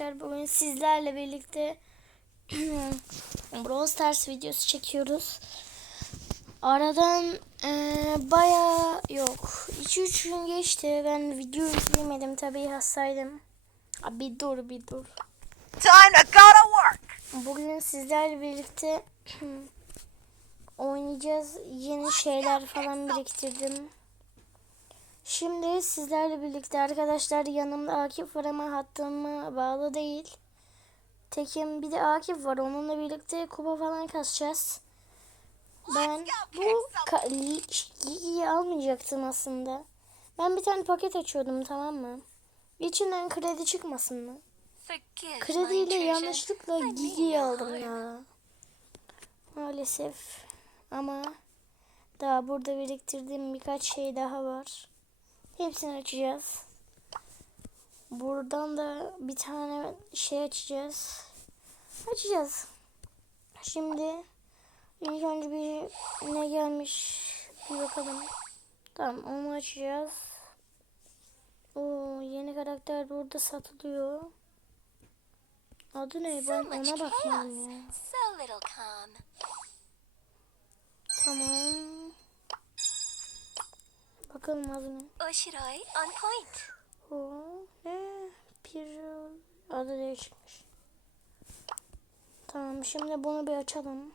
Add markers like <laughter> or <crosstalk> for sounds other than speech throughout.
Arkadaşlar bugün sizlerle birlikte <clears throat> Brawl Stars videosu çekiyoruz. Aradan eee baya yok. 2-3 gün geçti. Ben video yükleyemedim tabii hastaydım. Abi bir dur bir dur. Time to go to work. Bugün sizlerle birlikte <clears throat> oynayacağız. Yeni şeyler falan biriktirdim. Şimdi sizlerle birlikte arkadaşlar yanımda Akif var ama hattıma bağlı değil. Tekim bir de Akif var. Onunla birlikte kupa falan kasacağız. Ben bu ka- li- Gigi'yi almayacaktım aslında. Ben bir tane paket açıyordum tamam mı? İçinden kredi çıkmasın mı? Krediyle yanlışlıkla Gigi'yi aldım ya. Maalesef. Ama daha burada biriktirdiğim birkaç şey daha var. Hepsini açacağız. Buradan da bir tane şey açacağız. Açacağız. Şimdi ilk önce bir ne gelmiş bir bakalım. Tamam onu açacağız. Oo, yeni karakter burada satılıyor. Adı ne? Ben ona bakmadım ya. Tamam. Bakalım adı ne? Oshirai on point. O ne? Bir adı değişikmiş. Tamam şimdi bunu bir açalım.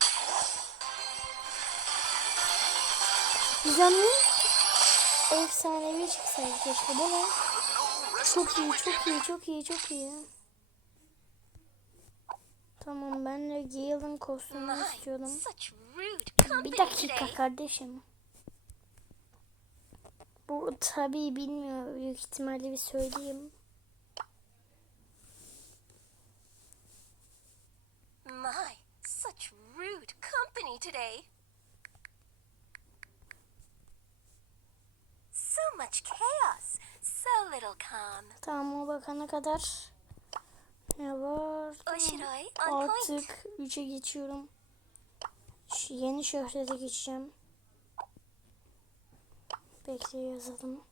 Gizemli efsanevi çıksaydı keşke. Bu ne? Çok iyi, çok iyi, çok iyi, çok iyi. Tamam ben de Gale'ın kostümünü istiyordum. Bir dakika kardeşim. Bu tabii bilmiyor. Büyük ihtimalle bir söyleyeyim. My, such rude company today. So much chaos. So little calm. Tamam o bakana kadar ne var? On point. Artık 3'e geçiyorum. Şu yeni şöhrete geçeceğim. Bekle yazalım.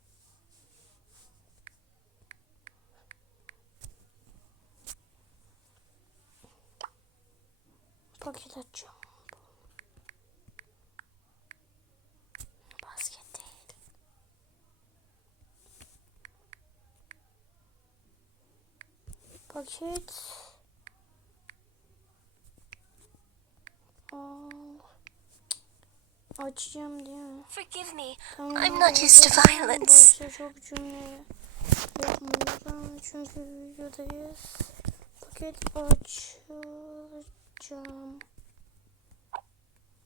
Paket açacağım. Basket. Paket. Aa, açacağım diyor. Forgive me. Tamam, I'm not used to violence. Başta çok cümle yapmayacağım çünkü videodayız. Paket açacağım.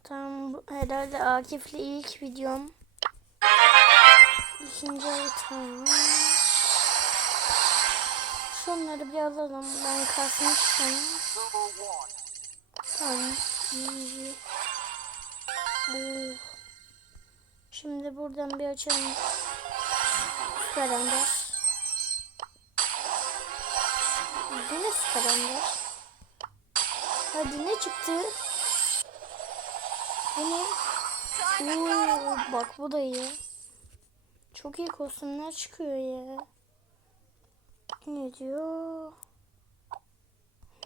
Tamam herhalde Akif'le ilk videom. İkinci tamam. Şunları bir alalım. Ben kasmıştım. Tamam. iyi. Oo. Şimdi buradan bir açalım. Süper Ender. Yine Süper. Hadi ne çıktı? Bu ne? Oo, bak bu da iyi. Çok iyi kostümler çıkıyor ya. Ne diyor?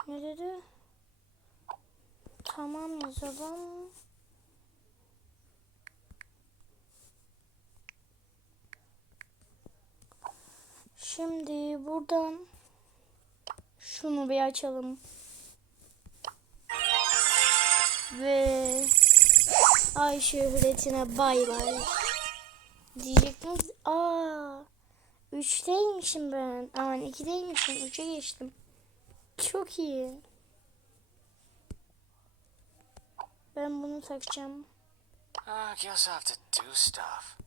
Ne dedi? Tamam yazalım. Şimdi buradan şunu bir açalım. Ve ay şöhretine bay bay. Diyecektiniz. Aa, üçteymişim ben. Aman ikideymişim. Üçe geçtim. Çok iyi. Ben bunu takacağım. I guess I have to do stuff.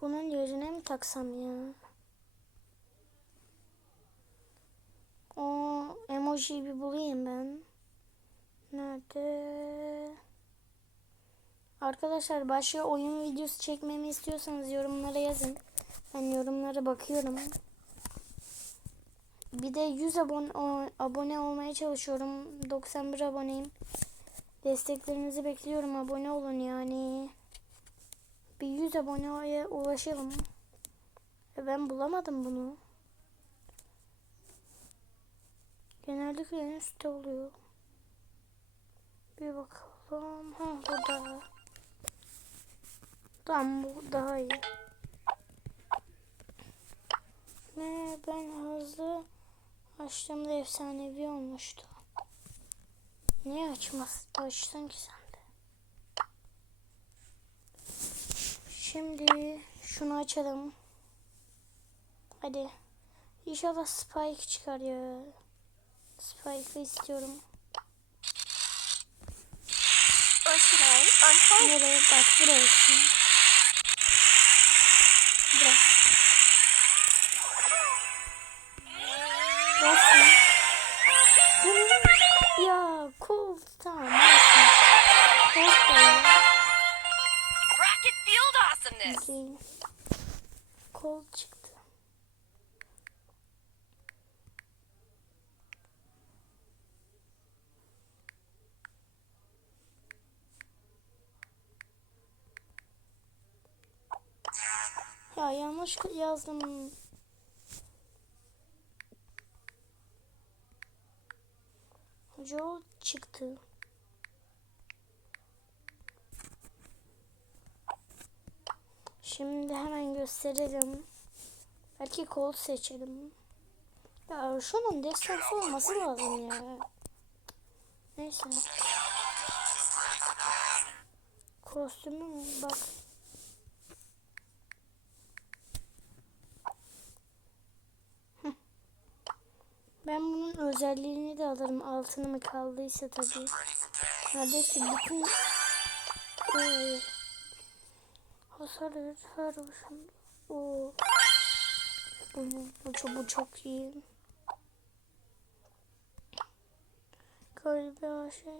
Bunun yerine mi taksam ya? O emojiyi bir bulayım ben. Nerede? Arkadaşlar başka oyun videosu çekmemi istiyorsanız yorumlara yazın. Ben yorumlara bakıyorum. Bir de 100 abone, abone olmaya çalışıyorum. 91 aboneyim. Desteklerinizi bekliyorum. Abone olun yani. Bir 100 aboneye ulaşalım. E ben bulamadım bunu. Genellikle en üstte oluyor. Bir bakalım. Ha burada. Tamam bu daha iyi. Ne ben hızlı açtığımda efsanevi olmuştu. Niye açmaz? Açtın ki sen de. Şimdi şunu açalım. Hadi. İnşallah Spike çıkar ya. Spike'ı istiyorum. Nereye? Bak olsun. Bırak. Basın. Ya cool tamam. Rocket field awesomeness! İzleyin. Ya yanlış yazdım. Joe çıktı. Şimdi hemen gösterelim. Belki kol seçelim. Ya şunun destansı olması lazım ya. Neyse. Kostümü mü? Bak. Hıh. Ben bunun özelliğini de alırım. Altını mı kaldıysa tabii. Neredeyse bütün... Oo. Hasar başında. Oo. Bu, bu, çok, bu çok iyi. Galiba şey.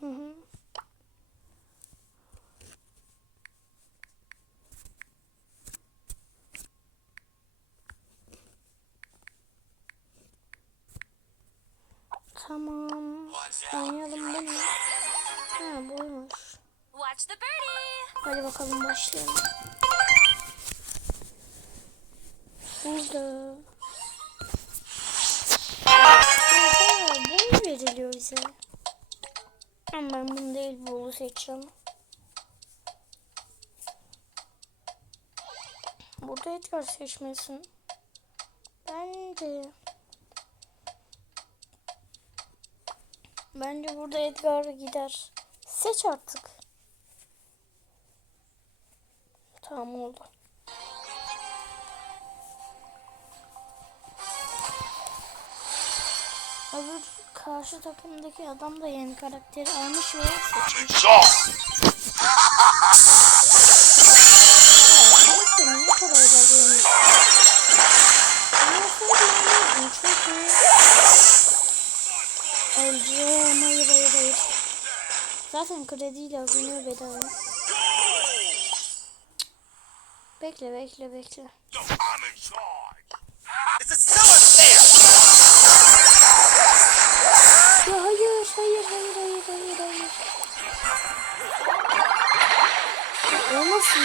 Hı hı. Tamam. Oynayalım bunu. Ha buymuş. Watch the birdie! Hadi bakalım başlayalım. Burada. Oha, bu veriliyor bize? Ama ben bunu değil bunu seçeceğim. Burada Edgar seçmesin. Bence. Bence burada Edgar gider. Seç artık. Tamam oldu. Öbür karşı takımdaki adam da yeni karakteri almış ve seçmiş. Ya, karakter niye parayla alıyormuş? Ama sonra beğeniyordum çünkü... Alacağım, hayır hayır hayır. Zaten krediyle alınıyor bedava. Bekle bekle bekle. Ya hayır hayır hayır hayır hayır hayır. Olmasın.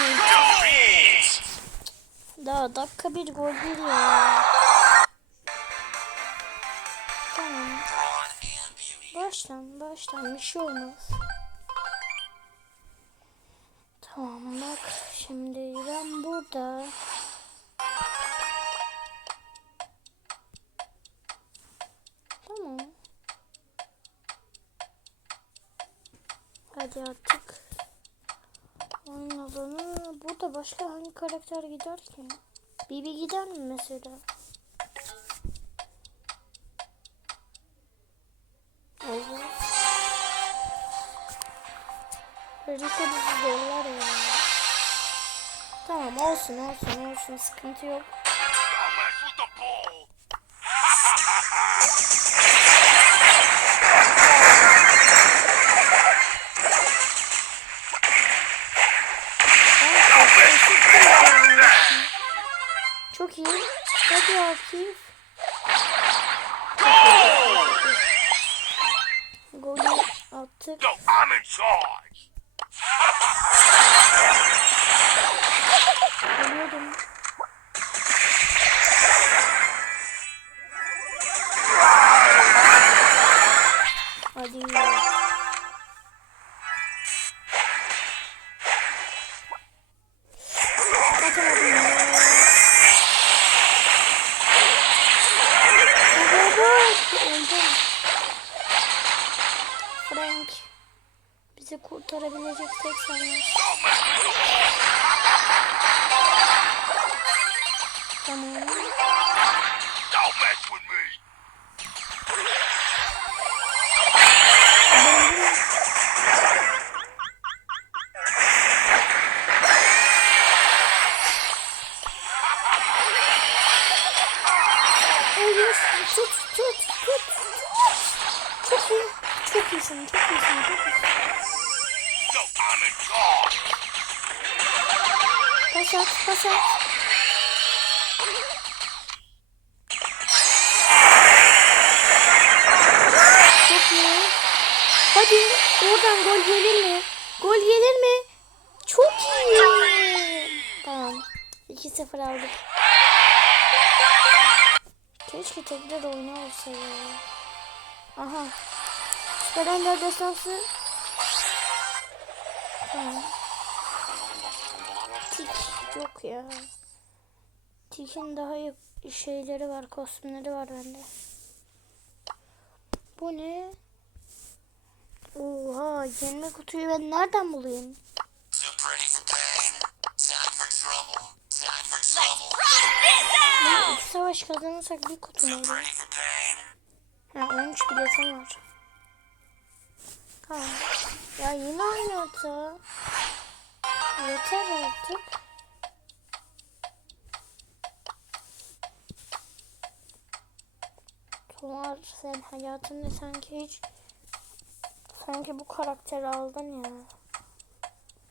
Daha dakika bir gol bir ya. Tamam. Baştan baştan bir şey olmaz. Tamam bak şimdi ben burada. Tamam. Hadi artık. Oyun. Burada başka hangi karakter gider ki? Bibi gider mi mesela? Olur. Ya. Tamam olsun olsun olsun sıkıntı yok. Çok iyi. Hadi Akif. Golü attık. No, I'm in charge. Ölüyordum. Hadi. At. Çok. Hadi oradan gol gelir mi? Gol gelir mi? Çok iyi. Tamam. 2-0 aldık. Keşke tekrar oyna olsa ya. Aha. Süper Ender destansı. Tamam. Yok ya. Tik'in daha iyi şeyleri var, kostümleri var bende. Bu ne? Oha, yenme kutuyu ben nereden bulayım? İki savaş kazanırsak bir kutu mu olur? Ha 13 biletim var. Tamam. Ya yine aynı hata. Yeter artık. Tomar sen hayatında sanki hiç sanki bu karakteri aldın ya.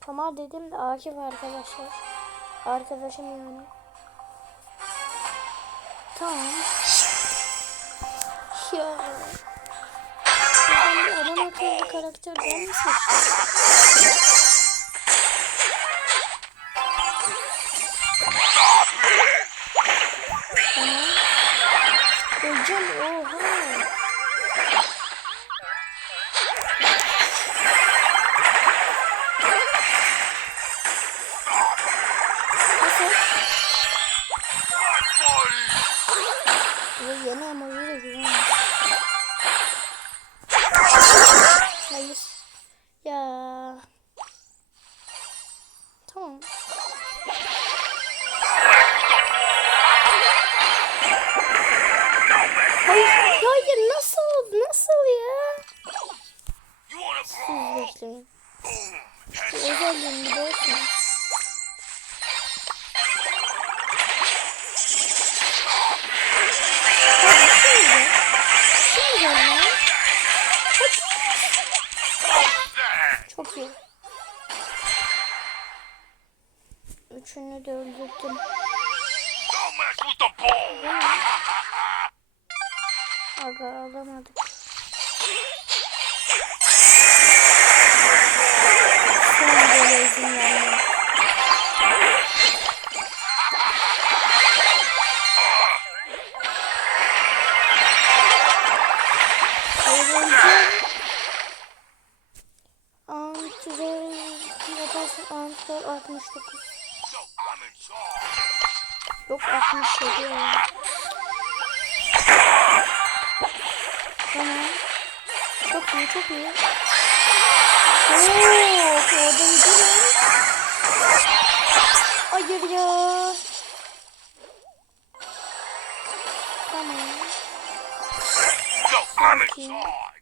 Tomar dedim de Akif arkadaşlar. Arkadaşım yani. Tamam. Ya. Ben adam akıllı karakter ben mi seçtim? Öleceğim oha. Nasıl? Bu yeni ama İyi. Üçünü de öldürdüm. Aga alamadık. Antrenör yaparsın antrenör 69. So I'm in charge. Yok 67 ya. Tamam. Çok iyi çok iyi. Oo, dördüncü lan. Hayır ya. Tamam. So I'm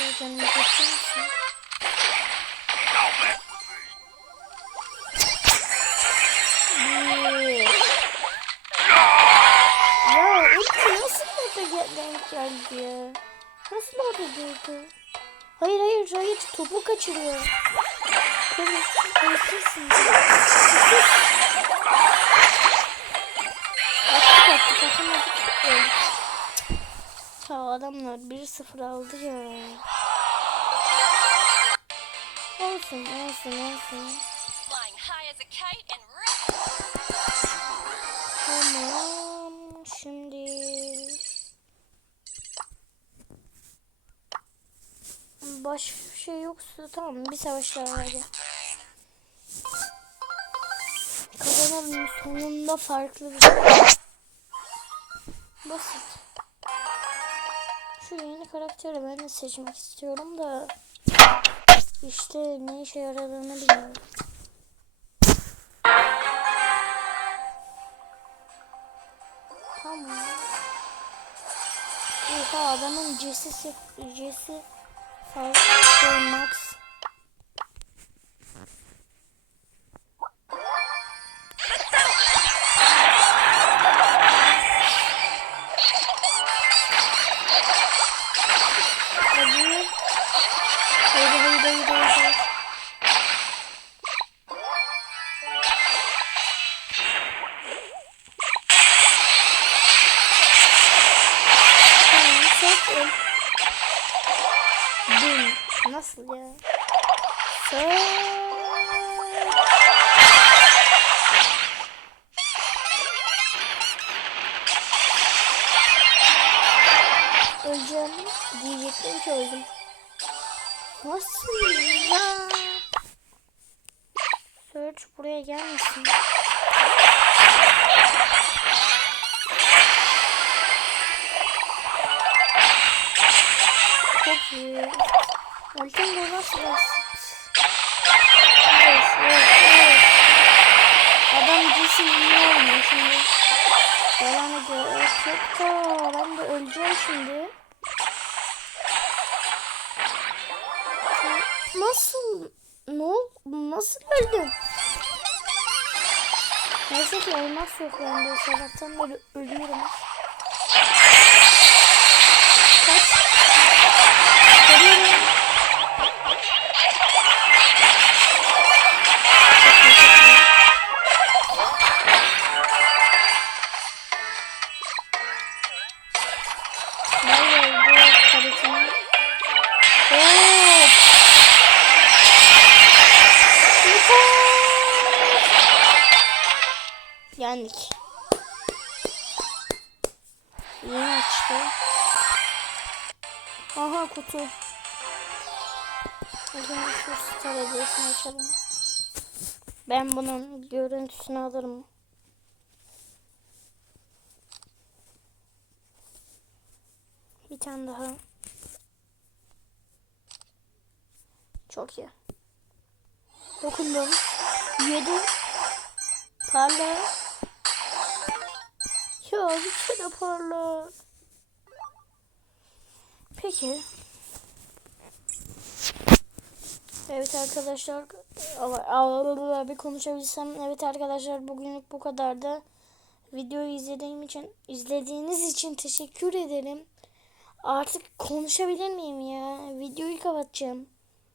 Bir. Ya ulti nasıl orada denk geldi? Nasıl orada durdu? Hayır hayır hayır topu kaçırıyor. Kırmızı kırmızısın. Attık attık atamadık. Öldük. Ya adamlar 1-0 aldı ya. Olsun olsun olsun. Tamam. Şimdi başka bir şey yoksa tamam bir savaş daha hadi. Sanırım sonunda farklı bir şey. Basit. Şu yeni karakteri ben de seçmek istiyorum da işte ne işe yaradığını bilmiyorum. Tamam. Oha adamın C'si C'si Max. Sen... Öleceğim diyecektim ki öldüm. Nasıl ya? Search buraya gelmesin. Çok iyi. Ultim de nasıl basit. Adam cisim olmuyor şimdi. Devam ediyor. Çok da ben de öleceğim şimdi. Nasıl? Ne oldu? Nasıl öldün? Neyse ki elmas yok bende. Sabahtan beri ölüyorum. Karitini? Oo! Yendik. İyi maçtı. Aha kutu. Zaman şu star hediyesini açalım. Ben bunun görüntüsünü alırım. Bir tane daha. Çok iyi. Dokundum. Yedim. Parla. Ya bir kere parla. Peki. Evet arkadaşlar. Bir konuşabilsem. Evet arkadaşlar bugünlük bu kadardı. Videoyu izlediğim için izlediğiniz için teşekkür ederim. Artık konuşabilir miyim ya? Videoyu kapatacağım.